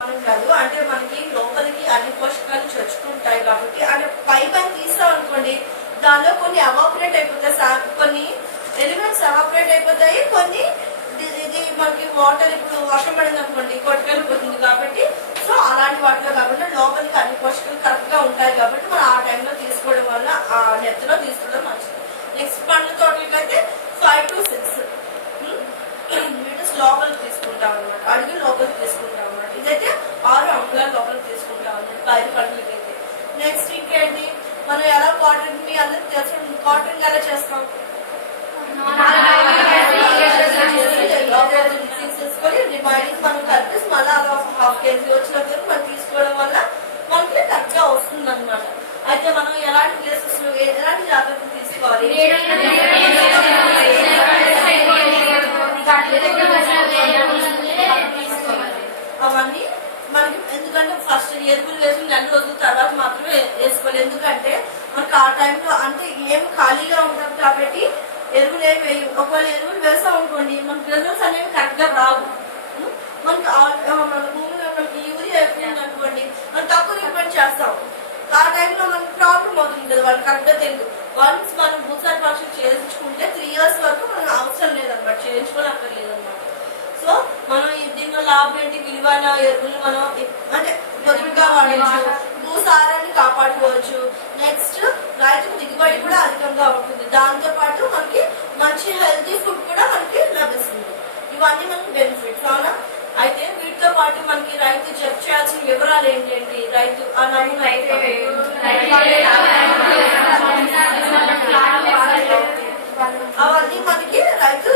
కాదు అంటే మనకి లోపలికి అన్ని పోషకాలు చొచ్చుకుంటాయి కాబట్టి అంటే పై పైన తీస్తాం అనుకోండి దానిలో కొన్ని అవాపరేట్ అయిపోతాయి సార్. కొన్ని ఎలిమెంట్స్ అవాపరేట్ అయిపోతాయి కొన్ని ఇది- మనకి వాటర్ ఇప్పుడు వర్షం పడింది అనుకోండి కొట్టుకెళ్ళిపోతుంది కాబట్టి సో అలాంటి వాటిలో కాకుండా లోపలికి అన్ని పోషకాలు కరెక్ట్గా ఉంటాయి కాబట్టి మనం ఆ టైంలో తీసుకోవడం వల్ల ఆ నెత్తలో తీసుకోవడం మంచిది నెక్స్ట్ పండ్ల తోటలకి అయితే ఫైవ్ టు సిక్స్ మీటర్స్ లోపలికి తీసుకుంటాం అనమాట అడిగి లోపలికి తీసుకుంటాం అనమాట ఇదైతే ఆరు అంగుళాల లోపలికి తీసుకుంటాం అనమాట పైరు పంటలకి అయితే నెక్స్ట్ ఇంకేంటి మనం ఎలా కాటన్ మీ అందరికి తెలుసు కాటన్ ఎలా చేస్తాం తీసుకొని రిమైనింగ్ మనం కలిపేసి మళ్ళీ అలా హాఫ్ కేజీ వచ్చిన మనం తీసుకోవడం వల్ల మనకి కరెక్ట్గా వస్తుంది అనమాట అయితే మనం ఎలాంటి ప్లేసెస్లో ఎలాంటి జాగ్రత్తలు తీసుకోవాలి? అవన్నీ మనకి ఎందుకంటే ఫస్ట్ ఎరువులు వేసిన నెల రోజుల తర్వాత మాత్రమే వేసుకోవాలి. ఎందుకంటే మనకి ఆ టైంలో అంటే ఏం ఖాళీగా ఉంటాం కాబట్టి ఎరువులు ఏమి ఒకవేళ ఎరువులు వేస్తాం అనుకోండి మనకి రిజల్ట్స్ అనేవి కరెక్ట్గా రావు ఉం? మనకి ఆ- ఆ మన భూమిలో మనకి యూరియా ఎక్కువ ఉంది అనుకోండి మనం తక్కువ రికమెండ్ చేస్తాం ఆ టైంలో మనకి వాళ్ళు కరెక్ట్గా తెలియదు వన్స్ మనం భూసారి పరీక్ష చేయించుకుంటే త్రీ ఇయర్స్ వరకు మనకు అవసరం లేదన్నమాట చేయించుకోనక్కర్లేదు అనమాట సో మనం ఈ దీనిలో లాభం ఏంటి? విలువైన ఎరువులు మనం అంటే పొదుపుగా వాడచ్చు భూసారాన్ని కాపాడుకోవచ్చు. నెక్స్ట్ రైతుకు దిగుబడి కూడా అధికంగా ఉంటుంది. దాంతో పాటు మనకి మంచి హెల్తీ ఫుడ్ కూడా మనకి లభిస్తుంది. ఇవన్నీ మనకి బెనిఫిట్స్ అవునా? అయితే వీటితో పాటు మనకి రైతు చెక్ చేయాల్సిన వివరాలు ఏంటంటే రైతు ఆ నమూనా అయితే అవన్నీ మనకి రైతు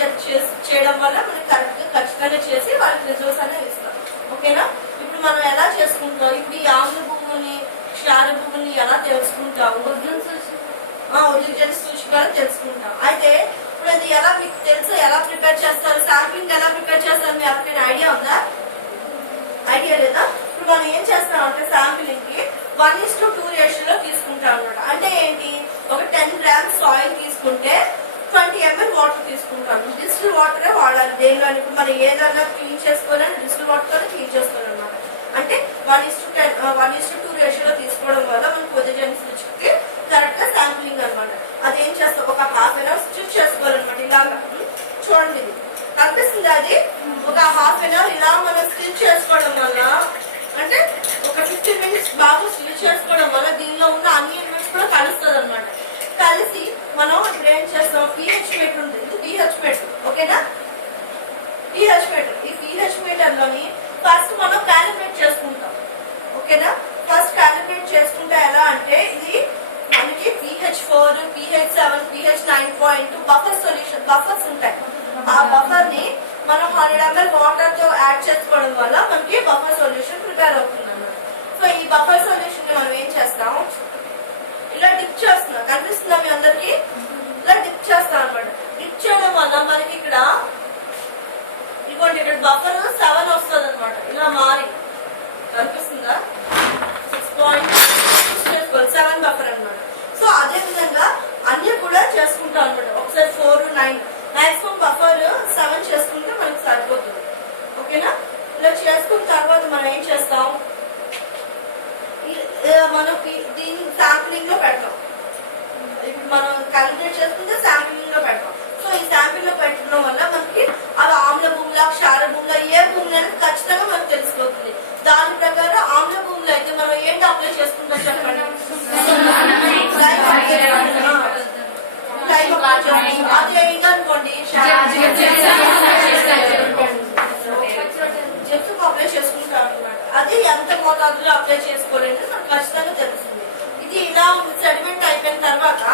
చేసి చేయడం వల్ల మనకి కరెక్ట్ ఖచ్చితంగా చేసి వాళ్ళకి రిజల్ట్స్ అనేవి ఇస్తాం. ఓకేనా? ఇప్పుడు మనం ఎలా చేసుకుంటాం? ఇప్పుడు ఈ ఆమ్ల భూముని క్షార భూముని ఎలా తెలుసుకుంటాము ఉద్యోగ సూచికలు తెలుసుకుంటాం. అయితే ఇప్పుడు అది ఎలా మీకు తెలుసు? ఎలా ప్రిపేర్ చేస్తారు? శాంప్లింగ్ ఎలా ప్రిపేర్ చేస్తారు? మీ ఎవరికైనా ఐడియా ఉందా? ఐడియా లేదా? ఇప్పుడు మనం ఏం చేస్తాం అంటే శాంపిలింగ్కి వన్ ఇస్ టు టూ రేషియోలో తీసుకుంటాం అనమాట అంటే ఏంటి? ఒక టెన్ గ్రామ్స్ సాయిల్ తీసుకుంటే ట్వంటీ ఎంఎల్ వాటర్ తీసుకుంటాం డిస్టిల్ వాటరే వాడాలి దేనిలో మనం ఏదైనా క్లీన్ చేసుకోవాలని దుస్తులు పట్టుకొని క్లీన్ చేసుకోవాలి అనమాట అంటే one is to ten one is to two రేషియోలో తీసుకోవడం వల్ల మనకు ఉదయం కి కరెక్ట్గా శాంప్లింగ్ అనమాట అదేం చేస్తాం? ఒక హాఫ్ అన్ అవర్ స్టిచ్ చేసుకోవాలన్నమాట ఇలాగా. చూడండి ఇది. కనిపిస్తుంది అది? ఒక హాఫ్ అన్ అవర్ ఇలా మనం స్టిచ్ చేసుకోవడం వల్ల అంటే ఒక ఫిఫ్టీన్ మినిట్స్ బాగా స్టిచ్ చేసుకోవడం వల్ల దీనిలో ఉన్న అన్ని ఎలిమెంట్స్ కూడా కలుస్తుంది అనమాట కలిసి మనం ఇప్పుడు ఏం చేస్తాం పిహెచ్ మీటర్ ఉంది ఇది పిహెచ్ మీటర్ ఓకేనా పిహెచ్ మీటర్ ఈ పిహెచ్ మీటర్ లోని ఫస్ట్ మనం క్యాలిక్యులేట్ చేసుకుంటాం. ఓకేనా? ఫస్ట్ క్యాలిక్యులేట్ చేసుకుంటే ఎలా అంటే ఇది మనకి pH four pH seven pH nine point buffer solution buffers ఉంటాయి. ఆ బఫర్ని మనం హండ్రెడ్ ఎంఎల్ వాటర్తో యాడ్ చేసుకోవడం వల్ల మనకి బఫర్ సొల్యూషన్ ప్రిపేర్ అవుతుంది అన్నమాట సో ఈ బఫర్ సొల్యూషన్ని మనం ఏం చేస్తాం ఇలా డిప్ చేస్తున్నాం కనిపిస్తుందా మీ అందరికి ఇలా డిప్ చేస్తాం అనమాట డిప్ చేయడం వల్ల మనకి ఇక్కడ ఇదిగోండి ఇక్కడ బఫర్ సెవెన్ వస్తుంది అనమాట ఇలా మారి. కనిపిస్తుందా? సిక్స్ పాయింట్ చేసుకోవాలి సెవెన్ బఫర్ అనమాట సో అదే విధంగా అన్ని కూడా చేసుకుంటాం అనమాట ఒకసారి four nine maximum buffer seven చేసుకుంటే మనకి సరిపోతుంది. ఓకేనా? ఇలా చేసుకున్న తర్వాత మనం ఏం చేస్తాం? మనకి మనం దీన్ని శాంప్లింగ్లో పెడతాం. ఇప్పుడు మనం క్యాలిక్యులేట్ చేసుకుంటే శాంప్లింగ్లో పెడతాం. సో ఈ శాంపిల్లో పెట్టడం వల్ల మనకి అవి భూమిలో క్షార భూమిలో ఏ భూమి అనేది ఖచ్చితంగా మనకు తెలిసిపోతుంది దాని ప్రకారం ఆమ్ల భూమిలో అయితే మనం ఏంటి అప్లై చేసుకుంటాం చెప్పండి. అదే ఏంటనుకోండి చెప్తూ అప్లై చేసుకుంటాం అనమాట అది ఎంత మోతాదులో అప్లై చేసుకోవాలంటే మనకు ఖచ్చితంగా తెలుస్తుంది ఇది ఇలా సెడిమెంట్ అయిపోయిన తర్వాత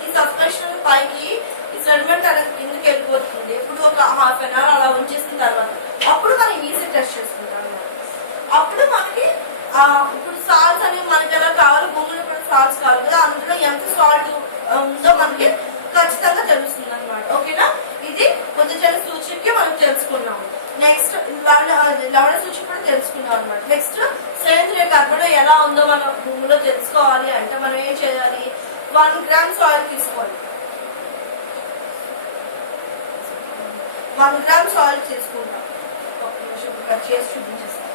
ఈ సబ్స్క్రిప్షన్ పైకి ఈ సెడిమెంట్ అనేది కిందకి వెళ్ళిపోతుంది ఇప్పుడు ఒక హాఫ్ అన్ అవర్ అలా ఉంచేసిన తర్వాత అప్పుడు మనం ఈజీ టెస్ట్ చేసుకుంటాం అన్నమాట. అప్పుడు మనకి ఆ, ఇప్పుడు సాల్ట్స్ అనేవి మనకి ఎలా కావాలి భూమిలో కూడా సాల్ట్స్ కావాలి కదా అందులో ఎంత సాల్ట్ ఉందో మనకి ఖచ్చితంగా తెలుస్తుంది అనమాట ఓకేనా ఇది పొద్దుజల సూచికి మనం తెలుసుకున్నాము నెక్స్ట్ లవణ లవణ సూచి కూడా తెలుసుకున్నాం అనమాట నెక్స్ట్ సేంద్రియ కర్బనం ఎలా ఉందో మన భూమిలో తెలుసుకోవాలి అంటే మనం ఏం చేయాలి? వన్ గ్రామ్ సాయిల్ తీసుకోవాలి. వన్ గ్రామ్ సాయిల్ తీసుకుంటాం ఒక నిమిషం కట్ చేసి చూపించేస్తాం